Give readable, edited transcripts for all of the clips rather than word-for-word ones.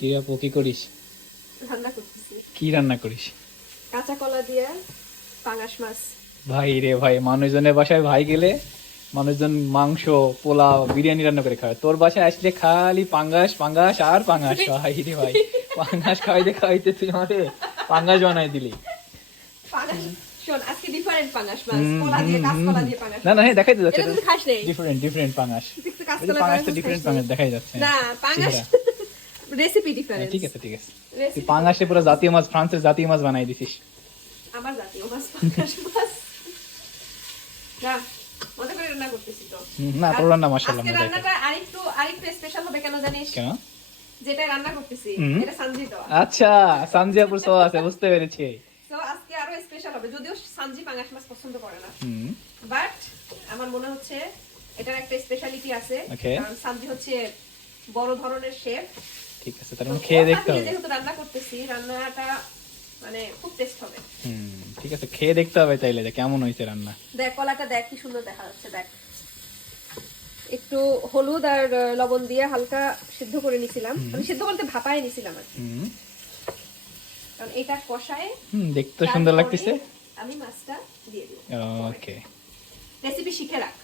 কি আপু কি করিস? রান্না করতেছি। কি রান্না করিস? কাঁচা কলা দিয়ে পাঙাশ মাছ। ভাই রে ভাই, মানুষজনের বাসায় ভাই গেলে মানুষজন মাংস, পোলাও, বিরিয়ানি রান্না করে খায়, তোর বাসায় আসলে খালি পাঙ্গাস পাঙ্গাস আর পাঙ্গাস। ভাই রে ভাই, পাঙ্গাস খাইতে খাইতে তুই আমারে পাঙ্গাস বানাই দিলি। পাঙাশ শোন, আজকে ডিফারেন্ট পাঙাশ মাছ, কলা দিয়ে কাঁচকলা দিয়ে পাঙাশ। না না, হ্যাঁ দেখাই তো যাচ্ছে, এটা তুই খাস নাই? ডিফারেন্ট ডিফারেন্ট পাঙ্গাস। তুই তো ওই যে কাঁচকলা পাঙ্গাসটা পাঙাশ ডিফারেন্ট খাস পাঙ্গাস নাই? দেখাই যাচ্ছে। না, পাঙাশ রেসিপি ডিফারেন্ট। ঠিক আছে ঠিক আছে, তুই পাঙ্গাসে পুরো জাতীয় মাছ, ফ্রান্সের জাতীয় মাছ বানাই দিছিস। আমার জাতীয় মাছ পাঙাশ মাছ। না, মজা করে রান্না করতেছি তো। না তোর রান্না মাশাআল্লাহ আজকে মজা। রান্নাটা আরেকটু স্পেশাল হবে, কেন জানিস? কেন? যেটা রান্না করতেছি এটা সানজি দেওয়া। আচ্ছা, সানজিয়াপুর সো আছে, বুঝতে পেরেছি। তো আজকে আরো স্পেশাল হবে, যদিও সানজি পাঙাশ মাছ পছন্দ করে না, হুম, বাট আমার মনে হচ্ছে এটার একটা স্পেশালিটি আছে। Okay. কারণ সানজি হচ্ছে বড় ধরনের শেফ। ঠিক আছে, তার মানে খেয়ে দেখতে হবে। যেহেতু রান্না করতেছি, রান্নাটা মানে খুব টেস্ট হবে। ঠিক আছে, খেয়ে দেখতে হবে তাইলে যে কেমন হয়েছে রান্না। দেখ কলাটা, দেখ কি সুন্দর দেখা যাচ্ছে, দেখ একটু হলুদ আর লবণ দিয়ে হালকা সিদ্ধ করে নিছিলাম, আমি সিদ্ধ বলতে ভাপায় নিছিলাম আর কি। কারণ এটা কষায় দেখতে সুন্দর তারপরে লাগতেছে। আমি মাছটা দিয়ে দিব। ওকে, রেসিপি শিখে রাখ।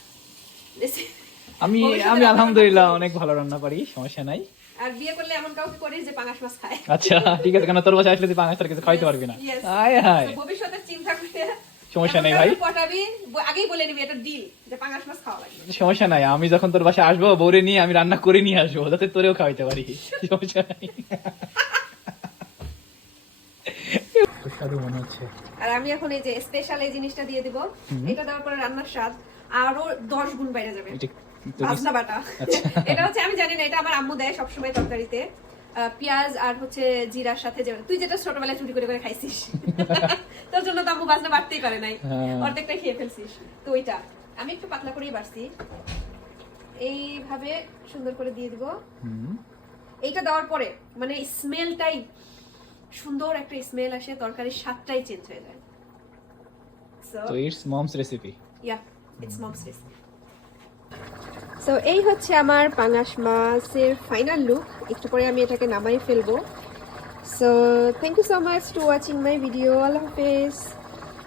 আমি ভবিষ্যতে আমি রান্না আলহামদুলিল্লাহ করতে অনেক ভালো রান্না পারি, সমস্যা নাই। আর বিয়ে করলে এমন কাউকে করিস যে পাঙাশ মাছ খায়। আচ্ছা ঠিক আছে, কেন তোর বাসায় আসলে তুই পাঁচ কিছু খাইতে পারবি না? Yes. আয় হায়, তো ভবিষ্যতের চিন্তা করে সমস্যা নেই এমন ভাই, কাউকে পটাবি, আগেই বলে নিবি এটা ডিল, যে পাঙাশ মাছ খাওয়া লাগবে। সমস্যা নাই। আমি যখন তোর বাসায় আসবো, বউরে নিয়ে আমি রান্না করে নিয়ে আসবো, যাতে তোরেও খাওয়াইতে পারি, সমস্যা নাই। সুস্বাদু মনে হচ্ছে। আর আমি এখন এই যে স্পেশাল এই জিনিসটা দিয়ে দিব, এটা দেওয়ার পরে রান্নার স্বাদ আরো 10 গুণ বেড়ে যাবে। বাজনা বাটা, এটা হচ্ছে আমি জানি না, এটা আমার আম্মু দেয় সবসময় তরকারিতে, পেঁয়াজ আর হচ্ছে জিরার সাথে। যে তুই যেটা ছোটবেলায় চুরি করে করে খাইছিস, তোর জন্য তো আম্মু বাজনা বাটতেই পারে নাই, অর্ধেকটা খেয়ে ফেলছিস। তো ওইটা আমি একটু পাতলা করেই বাড়ছি, এইভাবে সুন্দর করে দিয়ে দিব। এইটা দেওয়ার পরে মানে স্মেলটাই সুন্দর, একটা স্মেল আসে, তরকারির স্বাদটাই চেঞ্জ হয়ে যায়। তো it's moms recipe. Yeah, it's moms recipe. So এই হচ্ছে আমার পাঙাশ মাছের ফাইনাল লুক। একটু পরে আমি এটাকে নামাই ফেলবো। So thank you so much to watching my video. আল্লাহ হাফেজ।